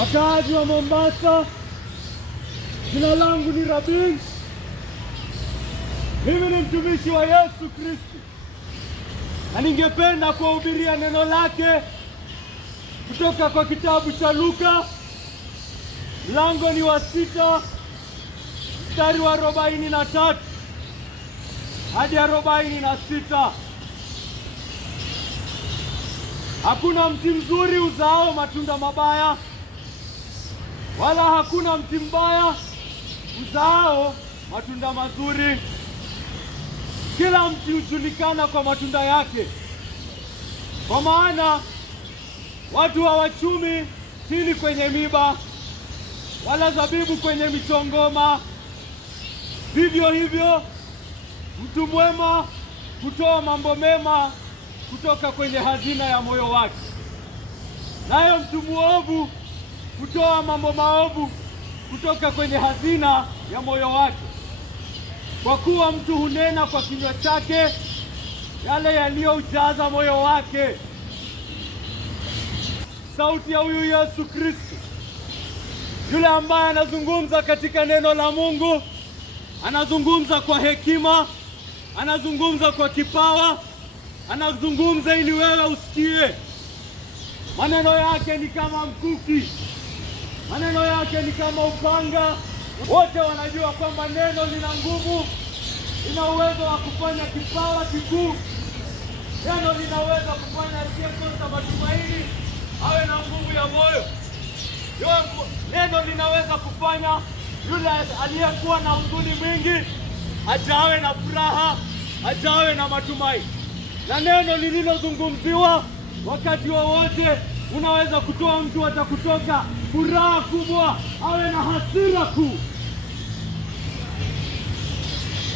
Wakaaji wa Mombasa, jina langu ni Rabin. Mimi ni mtumishi wa Yesu Kristo, na ningependa kuhubiria neno lake kutoka kwa kitabu cha Luka, mlango ni wa 6 mstari wa 43 hadi 46. Hakuna mti mzuri uzao matunda mabaya, wala hakuna mti mbaya uzao matunda mazuri. Kila mti hujulikana kwa matunda yake. Kwa maana watu hawachumi tini kwenye miba, wala zabibu kwenye michongoma. Vivyo hivyo mtu mwema hutoa mambo mema kutoka kwenye hazina ya moyo wake, nayo mtu muovu hutoa mambo maovu kutoka kwenye hazina ya moyo wake. Kwa kuwa mtu hunena kwa kinywa chake yale yaliyoujaza moyo wake. Sauti ya huyu Yesu Kristo, yule ambaye anazungumza katika neno la Mungu, anazungumza kwa hekima, anazungumza kwa kipawa, anazungumza ili wewe usikie. Maneno yake ni kama mkuki, maneno yake ni kama upanga. Wote wanajua kwamba neno lina nguvu, lina uwezo wa kufanya kipawa kikuu. Neno linaweza kufanya asiyekosa matumaini awe na nguvu ya moyo. Neno linaweza kufanya yule aliyekuwa na huzuni mwingi ajawe na furaha, ajawe na matumaini. Na neno lililozungumziwa wakati wowote unaweza kutoa mtu hata kutoka furaha kubwa awe na hasira kuu.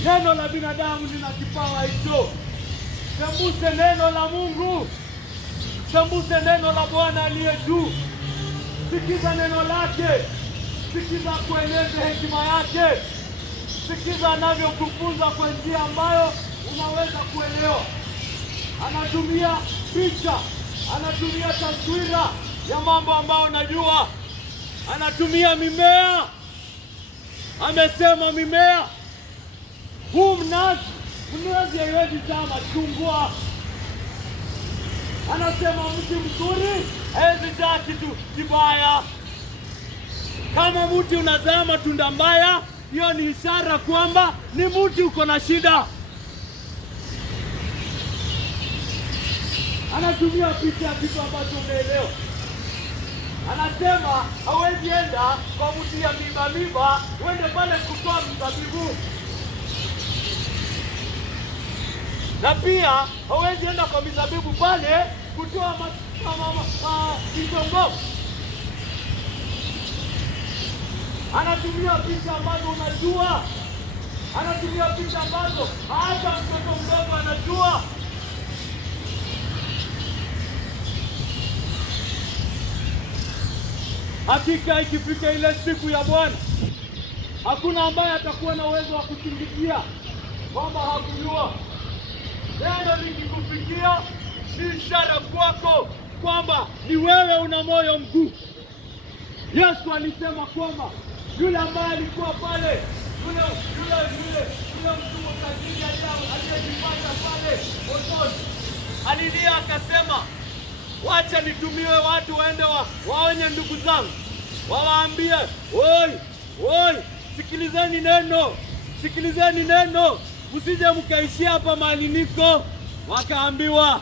Neno la binadamu lina kipawa hicho. Sembuse neno la Mungu, sembuse neno la Bwana aliye juu. Sikiza neno lake, sikiza kueleze hekima yake, sikiza anavyokufunza kwa njia ambayo unaweza kuelewa. Anatumia picha, anatumia taswira ya mambo ambayo unajua. Anatumia mimea. Amesema mimea, huu mnazi haiwezi zaa machungwa. Anasema mti mzuri haiwezi zaa kitu kibaya. Kama mti unazaa matunda mbaya, hiyo ni ishara kwamba ni mti uko na shida. Anatumia picha ya kitu ambacho umeelewa. Anasema hawezi enda kwa mti ya miba, uende pale kutoa mizabibu. Na pia hawezi enda kwa mizabibu pale kutoa michongoma. Anatumia picha ambazo unajua. Anatumia picha ambazo hata mtoto mdogo anajua. Hakika ikifika ile siku ya Bwana, hakuna ambaye atakuwa na uwezo wa kusingikia kwamba hakujua. Neno likikufikia ni ishara kwako kwamba ni wewe una moyo mkuu. Yesu alisema kwamba yule ambaye alikuwa pale, yule mtu mtajiri aliyejipata pale motoni, alilia akasema, wacha nitumiwe watu waende waonye ndugu zangu, wawaambie, oi, sikilizeni neno, usije mkaishia hapa mahali niko. Wakaambiwa,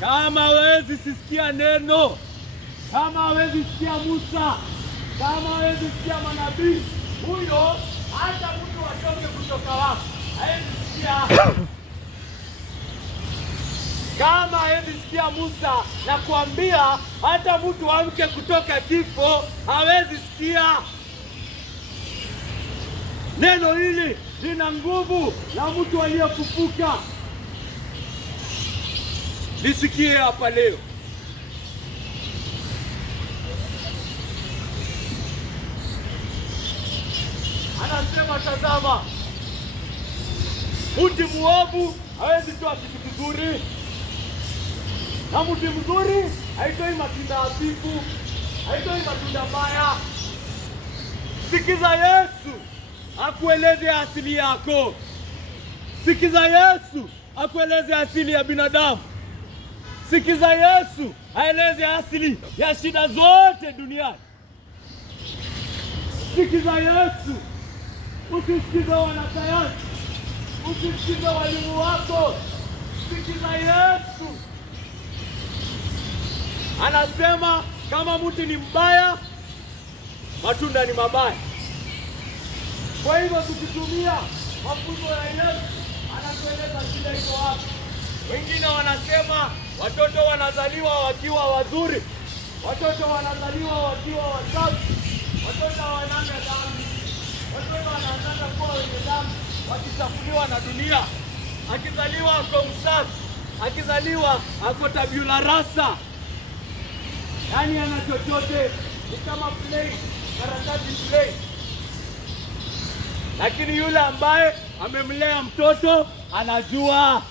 kama hawezi sisikia neno, kama hawezi sikia Musa, kama hawezi sikia manabii, huyo hata mtu atoke kutoka wapi hawezi sikia. Kama hawezi sikia Musa, na kuambia hata mtu amke kutoka kifo hawezi sikia. Neno hili lina nguvu na mtu aliyefufuka. Lisikie hapa leo. Anasema, tazama, mti muovu hawezi toa kitu kizuri, na mti mzuri haitoi matunda hafifu. haitoi matunda mbaya. Sikiza Yesu akueleze asili yako. Sikiza Yesu akueleze asili ya binadamu. Sikiza Yesu aeleze asili ya shida zote duniani. Sikiza Yesu, usisikize wanasayansi, usisikize walimu wako. Sikiza Yesu. Anasema kama mti ni mbaya, matunda ni mabaya. Kwa hivyo tukitumia mafunzo ya Yesu, anatueleza shida iko wapi. Wengine wanasema watoto wanazaliwa wakiwa wazuri, watoto wanazaliwa wakiwa wasafi, watoto hawananga dhambi, watoto wanaanza kuwa wenye dhambi wakichafuliwa na dunia. Akizaliwa ako msafi, akizaliwa ako tabula rasa, yaani ana chochote, ni kama plain, karatasi plain. Lakini yule ambaye amemlea mtoto anajua.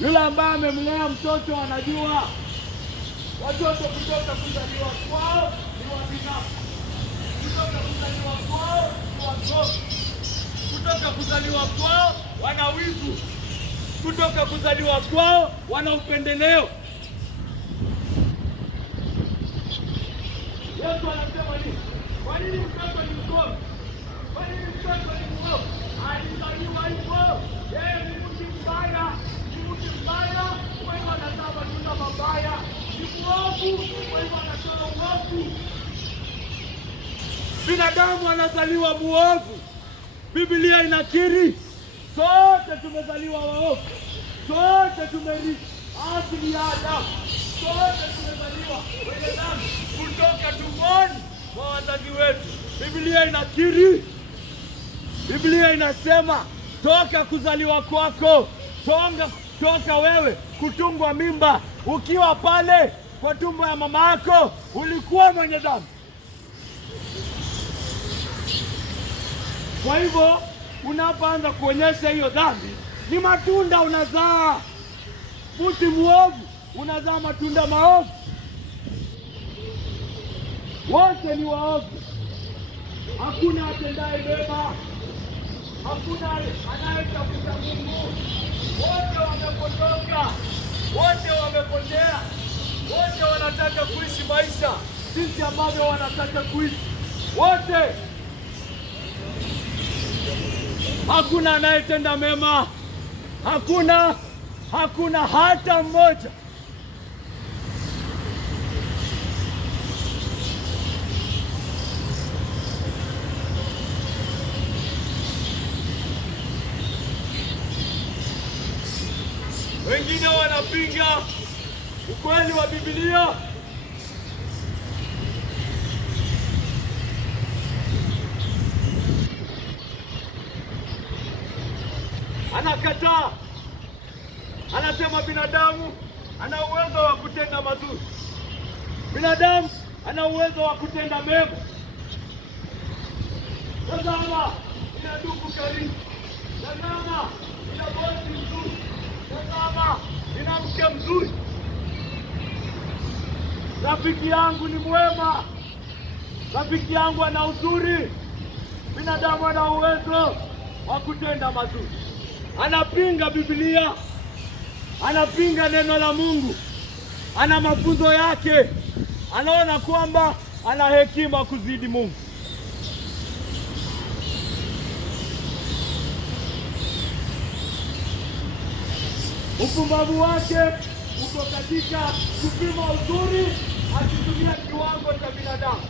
Yule ambaye amemlea mtoto anajua. Watoto kutoka kuzaliwa kwao ni wabinafsi, kutoka kuzaliwa kwao ni wagovi, kutoka kuzaliwa kwao wana wivu, kutoka kuzaliwa kwao wana upendeleo. Yesu anasema nini? Kwa nini mtoto ni mgovi? Kwa nini mtoto ni mgovi? Alizaliwa hivyo. Yeye ni mtu mbaya, ni mtu mbaya, kwa hivyo anazaa matunda mabaya. Ni mwovu, kwa hivyo anatoa uovu. Binadamu anazaliwa muovu. Biblia inakiri sote tumezaliwa waovu, sote tumerithi asili ya Adamu, sote tumezaliwa wenye dhambi kutoka tumboni mwa wazazi wetu. Biblia inakiri, Biblia inasema toka kuzaliwa kwako, toka wewe kutungwa mimba, ukiwa pale kwa tumbo ya mama yako ulikuwa mwenye dhambi. Kwa hivyo unapoanza kuonyesha hiyo dhambi, ni matunda unazaa. Mti muovu unazaa matunda maovu. Wote ni waovu, hakuna atendaye mema, hakuna anayetafuta Mungu. Wote wamepotoka, wote wamepotea, wote wanataka kuishi maisha jinsi ambavyo wanataka kuishi. Wote, hakuna anayetenda mema, hakuna hata mmoja. Wengine wanapinga ukweli wa Biblia. Anakataa, anasema binadamu ana uwezo wa kutenda mazuri, binadamu ana uwezo wa kutenda mema. Tazama, ina ndugu karibu, tazama, ina bosi mzuri, tazama, ina mke mzuri, rafiki yangu ni mwema, rafiki yangu ana uzuri. Binadamu ana uwezo wa kutenda mazuri. Anapinga Biblia, anapinga neno la Mungu, ana mafunzo yake, anaona kwamba ana hekima kuzidi Mungu. Upumbavu wake uko katika kupima uzuri akitumia kiwango cha binadamu.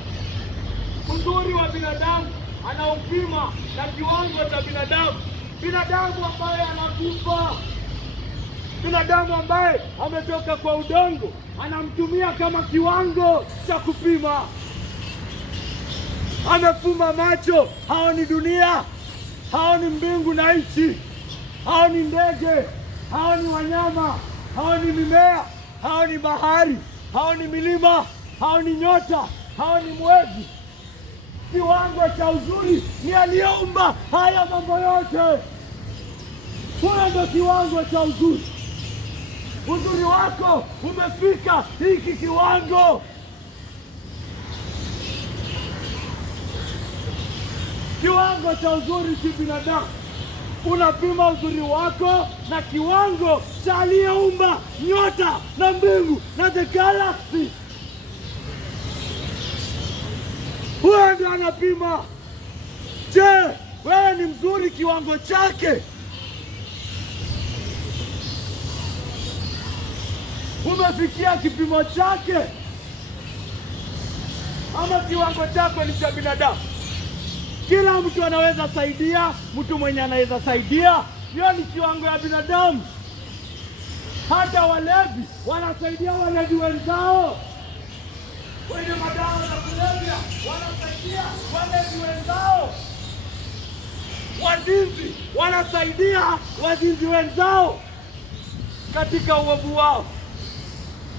Uzuri wa binadamu anaupima na kiwango cha binadamu. Binadamu ambaye anakufa, binadamu ambaye ametoka kwa udongo, anamtumia kama kiwango cha kupima. Amefumba macho, haoni dunia, haoni mbingu na nchi, haoni ndege, haoni wanyama, haoni mimea, haoni bahari, haoni milima, haoni nyota, haoni mwezi. Kiwango cha uzuri ni aliyeumba haya mambo yote. Huyo ndio kiwango cha uzuri. Uzuri wako umefika hiki kiwango. Kiwango cha uzuri si binadamu. Unapima uzuri wako na kiwango cha aliyeumba nyota na mbingu na the galaxy. Huyo ndio anapima. Je, wewe ni mzuri kiwango chake? Umefikia kipimo chake? Ama kiwango chako ni cha binadamu? Kila mtu anaweza saidia, mtu mwenye anaweza saidia, hiyo ni kiwango ya binadamu. Hata walevi wanasaidia walevi wenzao. Wenye madawa za kulevya wanasaidia walevi wenzao. Wazinzi wanasaidia wazinzi wenzao katika uovu wao.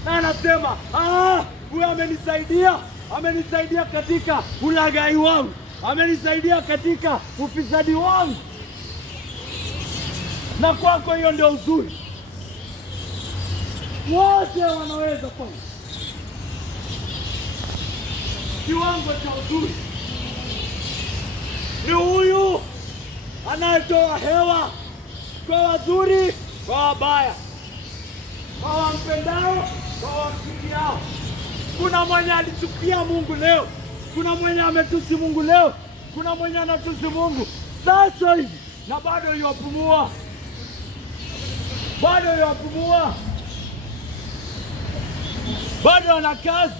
Na anasema, huyu amenisaidia katika ulaghai wangu, amenisaidia katika ufisadi wangu. Na kwako hiyo ndio uzuri. Wote wanaweza kufanya. Kiwango cha uzuri ni huyu anayetoa hewa kwa wazuri, kwa wabaya, kwa wampendao, kwa wamchukiao. Kuna mwenye alichukia Mungu leo, kuna mwenye ametusi Mungu leo, kuna mwenye anatusi Mungu sasa hivi na bado yuwapumua, bado ana kazi,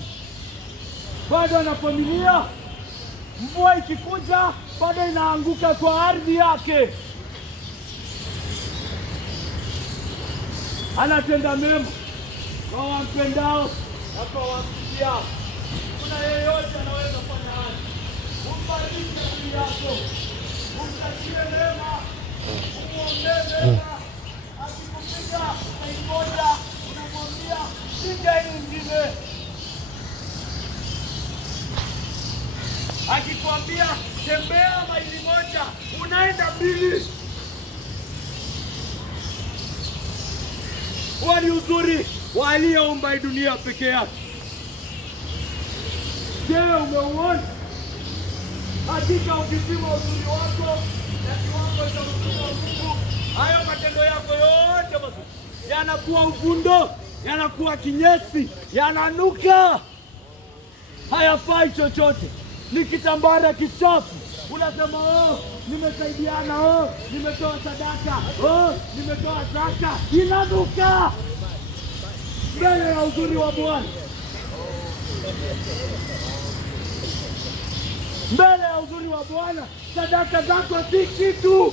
bado ana familia. Mvua ikikuja bado inaanguka kwa ardhi yake. Anatenda mema kwa wampendao na kwa wamchukiao. Kuna yeyote anaweza fanya haya? Umbariki adui yako, umtakie mema, umuombee mema. Akikupiga maili moja unamwambia piga nyingine. Akikwambia tembea maili moja unaenda 2. Huo ni uzuri wa aliyeumba dunia peke yake. Je, umeuona? Hakika ukipima uzuri wako na kiwango cha uzuri wa Mungu, hayo matendo yako yote mazuri yanakuwa uvundo, yanakuwa kinyesi, yananuka, hayafai chochote. Ni kitambara kichafu. Unasema nimesaidiana, nimetoa sadaka, nimetoa zaka, inanuka mbele ya uzuri wa Bwana. Mbele ya uzuri wa Bwana sadaka zako si kitu.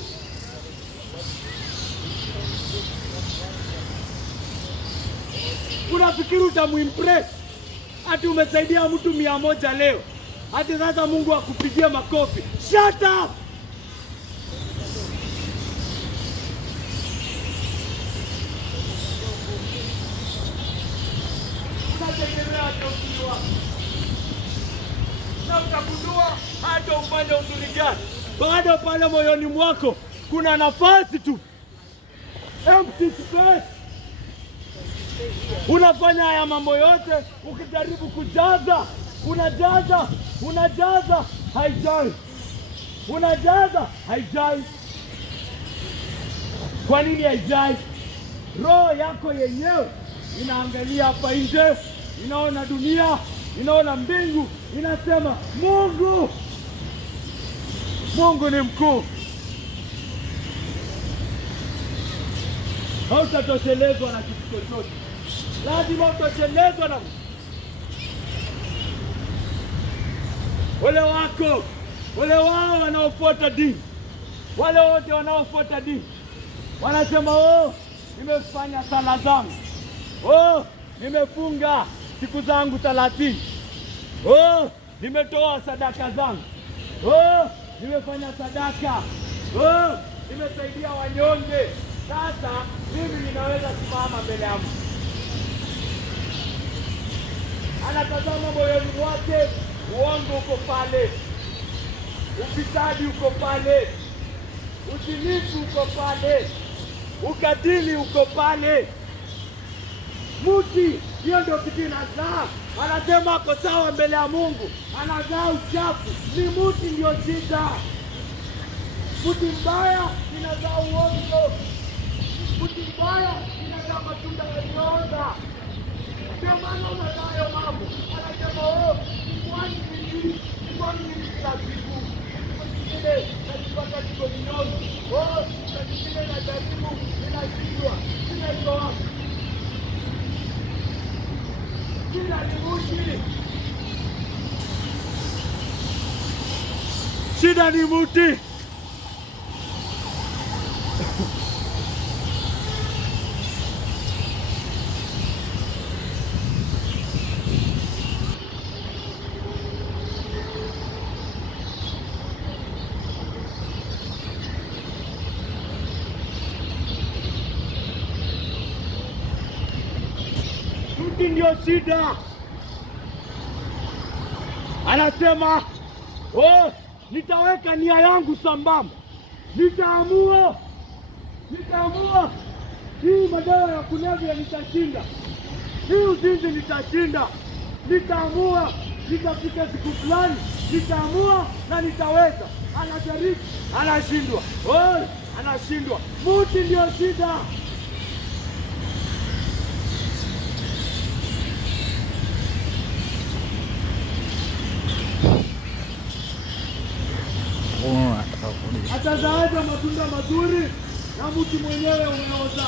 Unafikiri utamuimpress ati umesaidia mtu 100 leo, ati sasa Mungu akupigie makofi? Shut up! Unategemea uzuri wako na utagundua hata ufanye uzuri gani, bado pale moyoni mwako kuna nafasi tu, empty space. Unafanya haya mambo yote ukijaribu kujaza, unajaza, haijai. Unajaza, haijai. Kwa nini haijai? Roho yako yenyewe inaangalia hapa nje, inaona dunia, inaona mbingu, inasema Mungu ni mkuu. Hautatoshelezwa na kitu chochote, lazima utoshelezwa na Mungu. Wale wao wanaofuata dini, wale wote wanaofuata dini wanasema nimefanya sala zangu, nimefunga siku zangu 30, nimetoa sadaka zangu, nimefanya sadaka, nimesaidia wanyonge. Sasa mimi ninaweza simama mbele ya Mungu. Anatazama moyoni mwake, uongo uko pale, ufisadi uko pale, uzinifu uko pale, ukatili uko pale. Muti hiyo ndio kitu inazaa. Anasema ako sawa mbele ya Mungu, anazaa uchafu. Ni muti ndio shida. Mti mbaya inazaa uongo. Mti mbaya inazaa matunda yaliyooza. Ndio maana unayo mambo. Anasema kwani mimi kila siku. Kile najipata kiko vinyozi. Kile najaribu ninashindwa. Kile iko wapi? Shida ni muti. Shida ni muti. Mti ndio shida. Anasema nitaweka nia yangu sambamba, nitaamua hii madawa ya kulevya nitashinda, hii uzinzi nitashinda, nitaamua, nitafika siku fulani, nitaamua na nitaweza. Anajaribu, anashindwa, anashindwa. Mti ndio shida. Atazaaja matunda mazuri na mti mwenyewe umeoza?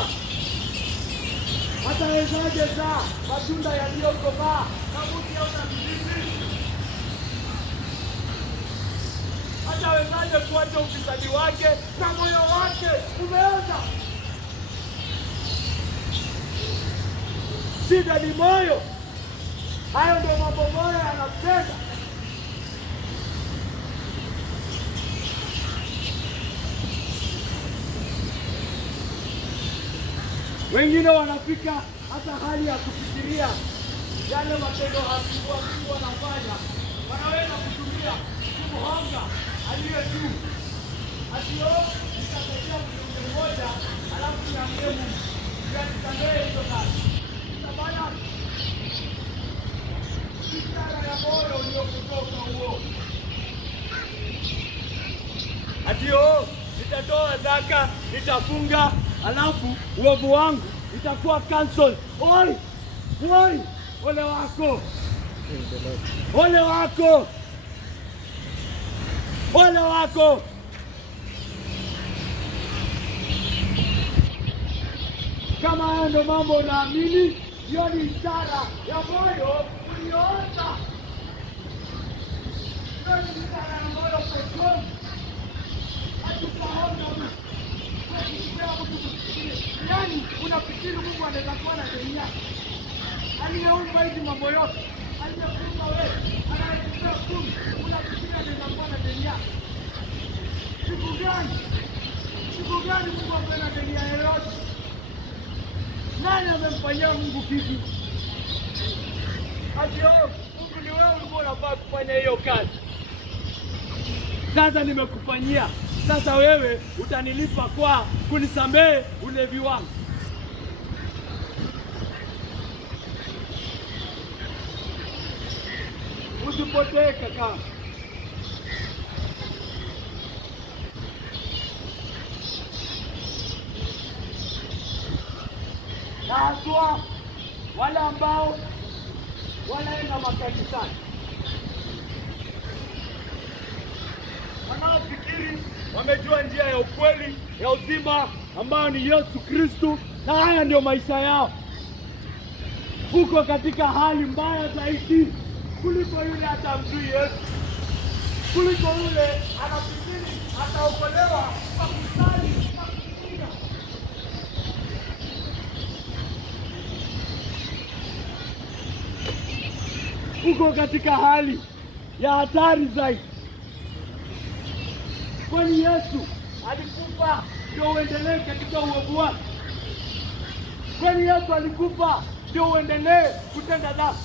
Atawezaje zaa matunda yaliyokomaa na mti hauna mizizi? Atawezaje kuacha ufisadi wake na moyo wake umeoza? Shida ni moyo. Hayo ndio mambo moyo yanapenda. Wengine wanafika hata hali ya kufikiria yale matendo hatua wanafanya. Wanaweza kutumia kumhonga aliye juu. Nitatokea mtu mmoja alafu niambie Mungu nisamehe hizo kazi. Itabana ishara ya moyo uliokutoka huo. Nitatoa zaka, nitafunga, alafu uovu wangu itakuwa cancel. Ole wako. Ole wako. Ole wako. Kama hayo ndio mambo unaamini, hiyo ni ishara ya moyo ulioota. Hiyo ni ishara ya moyo pekee. Yaani unafikiri Mungu anaweza kuwa na deni yako? Aliyeumba hizi mambo yote, aliyeumba wewe, anayekupea kumi, unafikiri anaweza kuwa na deni yako? Siku gani Mungu akuwe na deni ya yoyote? Nani amemfanyia Mungu kitu? Mungu ni wewe ulikuwa unafaa kufanya hiyo kazi. Sasa nimekufanyia. Sasa wewe utanilipa kwa kunisamehe ulevi wangu. Usipotee kaka. Na haswa wale ambao wanaenda makanisani, wanaofikiri wamejua njia ya ukweli ya uzima ambayo ni Yesu Kristo, na haya ndio maisha yao. Uko katika hali mbaya zaidi kuliko yule hatamjui Yesu, kuliko yule anafikiri ataokolewa kwa kusali na kufunga. Uko katika hali ya hatari zaidi. Kwani Yesu alikufa ndio uendelee katika uovu wake? Kwani Yesu alikufa ndio uendelee kutenda dhambi?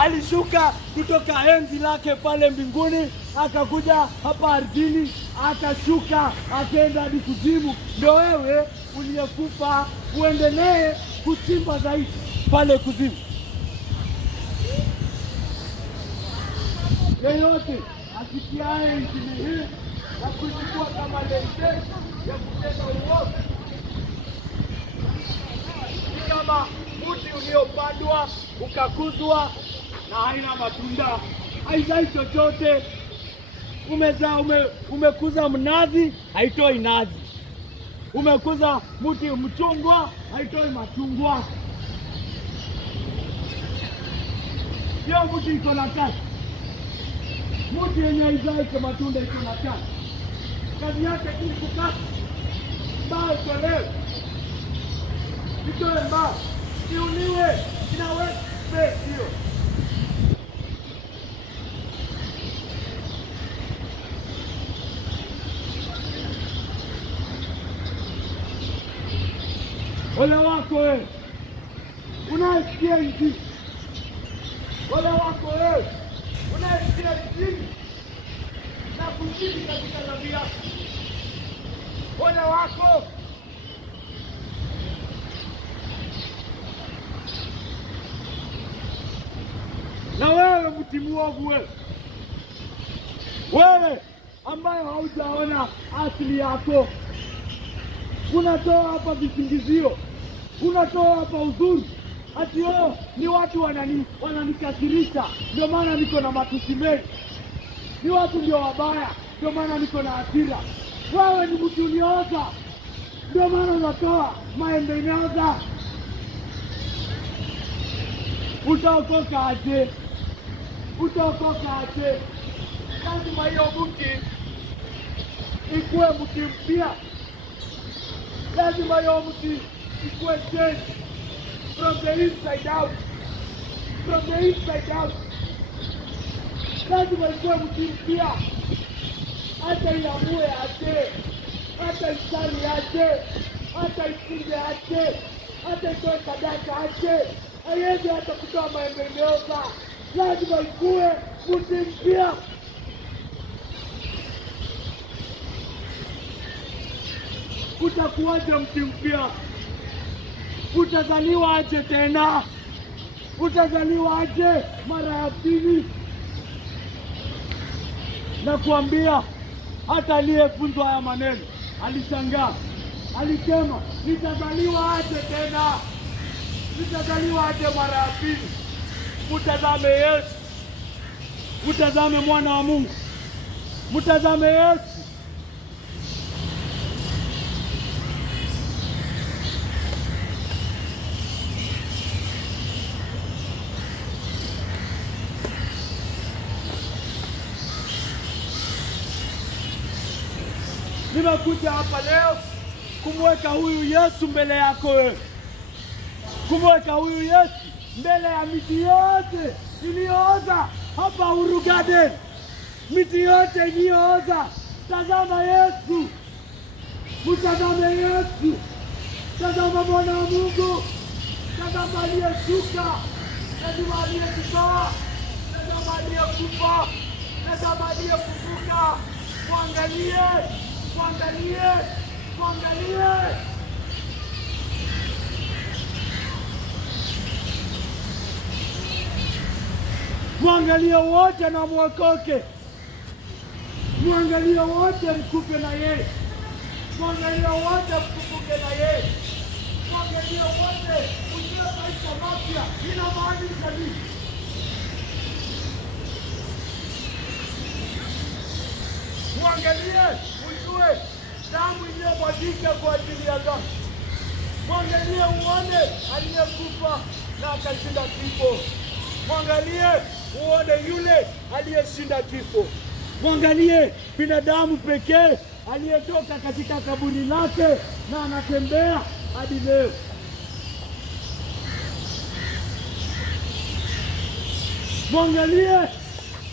Alishuka kutoka enzi lake pale mbinguni, akakuja hapa ardhini, akashuka, akaenda hadi kuzimu. Ndio wewe uliyekufa uendelee kuchimba zaidi pale kuzimu? Yeyote asikiaye injili hii na kuchukua kama leseni ya kutenda uovu ni kama mti uliopandwa ukakuzwa na haina matunda, haizai chochote. Umekuza mnazi, haitoi nazi. Umekuza mti mchungwa, haitoi machungwa. Hiyo mti iko na kazi. Mti yenye haizai kwa matunda iko na kazi. Kazi yake ni kukata mbao, itolewe, itoe mbao, iuliwe, inawekwe hiyo. Ole wako wewe unayesikia injili, ole wako wewe unayesikia injili na kushiriki katika dhambi yako. Ole wako na wewe mti mwovu, wewe ambaye haujaona asili yako, unatoa hapa visingizio, unatoa hapa uzuri, ati ni watu wananikasirisha, ndio maana niko na matusi mengi, ni watu ndio wabaya, ndio maana niko na hasira. Wewe ni mtu ulioza, ndio maana unatoa maembe inaoza. Utaokoka aje? Utaokoka aje? Lazima hiyo mti ikuwe mti mpya. Lazima hiyo mti ikuwe change from the inside out. From the inside out. Lazima ikuwe mti mpya. Hata iamue aje, hata isali aje, hata ifunge aje, hata itoe sadaka aje, haiwezi hata kutoa maembe imeoza. Lazima ikuwe mti mpya. Utakuwaje mti mpya? Utazaliwa aje tena? Utazaliwa aje mara ya pili? Na kuambia hata aliyefunzwa haya maneno alishangaa, alisema nitazaliwa aje tena? Nitazaliwa aje mara ya pili? Mtazame Yesu, mtazame mwana wa Mungu, mtazame Yesu. Nimekuja hapa leo kumweka huyu Yesu mbele yako wewe. Kumweka huyu Yesu mbele ya miti yote iliyooza hapa Uhuru Garden. Miti yote iliyooza. Tazama Yesu. Mtazame Yesu. Tazama mwana wa Mungu. Tazama aliyeshuka. Tazama aliyekufa. Tazama aliyekufa. Tazama aliyefufuka. Mwangalie. Mwangalie, mwangalie. Mwangalie wote na mwokoke. Mwangalie wote mkufe na yeye. Mwangalie wote mkufuke na yeye. Mwangalie wote ujue maisha mapya inamaanisha nini. Mwangalie ujue damu iliyomwagika kwa ajili ya dhambi. Mwangalie uone aliyekufa na akashinda kifo. Mwangalie uone yule aliyeshinda kifo. Mwangalie binadamu pekee aliyetoka katika kaburi lake na anatembea hadi leo. Mwangalie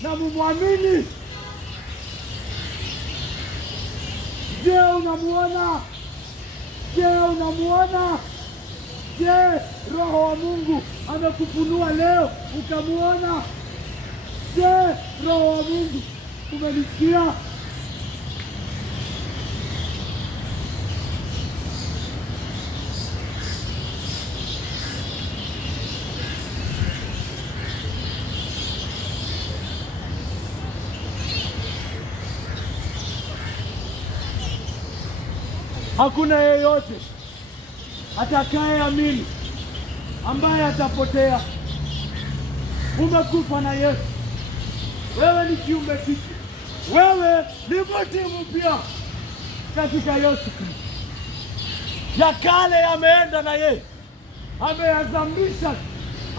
na mumwamini. Je, unamuona? Je, unamuona? Je, Roho wa Mungu amekufunua leo ukamuona? Je, Roho wa Mungu umelisikia? Hakuna yeyote atakayeamini ambaye atapotea. Umekufa na Yesu. Wewe ni kiumbe kipya. Wewe ni mtu mpya katika Yesu Kristo. Ya kale yameenda na yeye, ameyazamisha,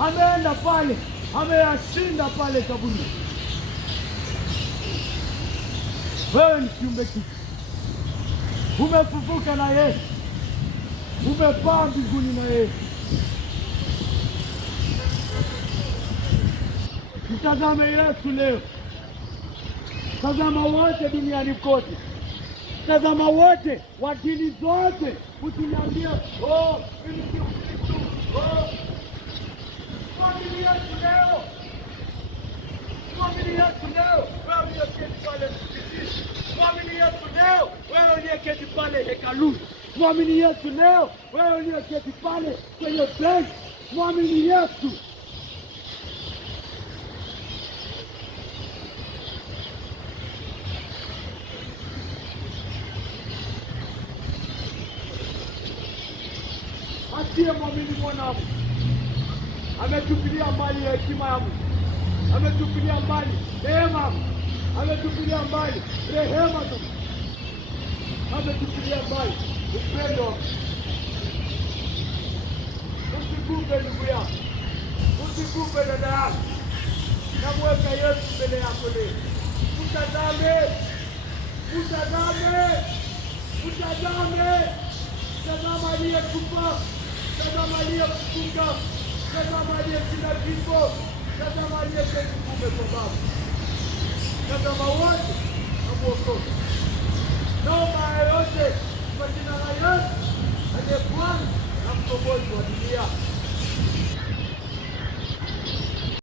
ameenda pale, ameyashinda pale kaburi. Wewe ni kiumbe kipya. Umefufuka na yeye, umepaa mbinguni na yeye. Mtazame Yesu leo. Tazama wote duniani kote. Tazama wote wa dini zote. Usiniambie mimi ni Mkristo. Mwamini Yesu leo. Mwamini Yesu leo. Wewe uliyeketi pale msikitini. Mwamini Yesu leo. Wewe uliyeketi pale hekaluni. Mwamini Yesu leo. Wewe uliyeketi pale kwenye benki. Mwamini Yesu. Asiye mwamini mwanadamu ametupilia mbali hekima ya Mungu, ametupilia mbali neema, ametupilia mbali rehema, ametupilia mbali upendo. Usikufe ndugu yako, usikufe dada yako. Namweka Yesu mbele yako leo. Utazame, utazame, utazame. Tazama aliyekufa, tazama aliyekufuka, tazama aliyeshinda kifo, tazama aliyeketi kuume kwa Baba. Tazama wote wameokoka. Naomba yote kwa jina la Yesu aliye Bwana na mkombozi wa dunia.